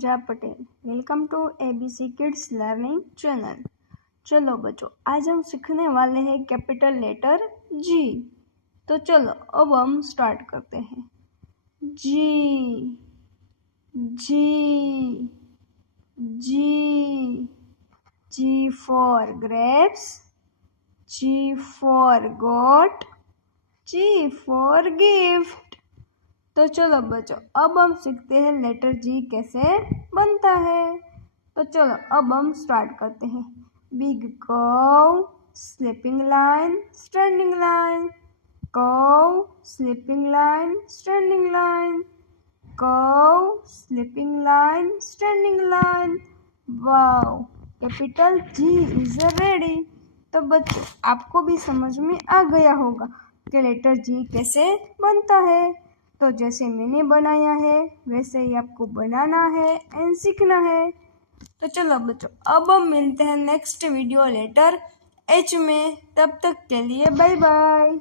Puja Patel. Welcome to ABC kids learning channel. चलो बच्चों, आज हम सीखने वाले हैं कैपिटल लेटर जी। तो चलो अब हम स्टार्ट करते हैं। G G G G for grapes, G for goat, G for gift. तो चलो बच्चों, अब हम सीखते हैं लेटर जी कैसे बनता है। तो चलो अब हम स्टार्ट करते हैं। बिग कौ, स्लीपिंग लाइन, स्टैंडिंग लाइन, कौ, स्लीपिंग लाइन, स्टैंडिंग लाइन, कौ, sleeping line, standing line. Wow, capital G is ready. तो बच्चों, आपको भी समझ में आ गया होगा कि लेटर जी कैसे बनता है। तो जैसे मैंने बनाया है वैसे ही आपको बनाना है एंड सीखना है। तो चलो बच्चों, अब हम मिलते हैं नेक्स्ट वीडियो लेटर एच में। तब तक के लिए बाय बाय।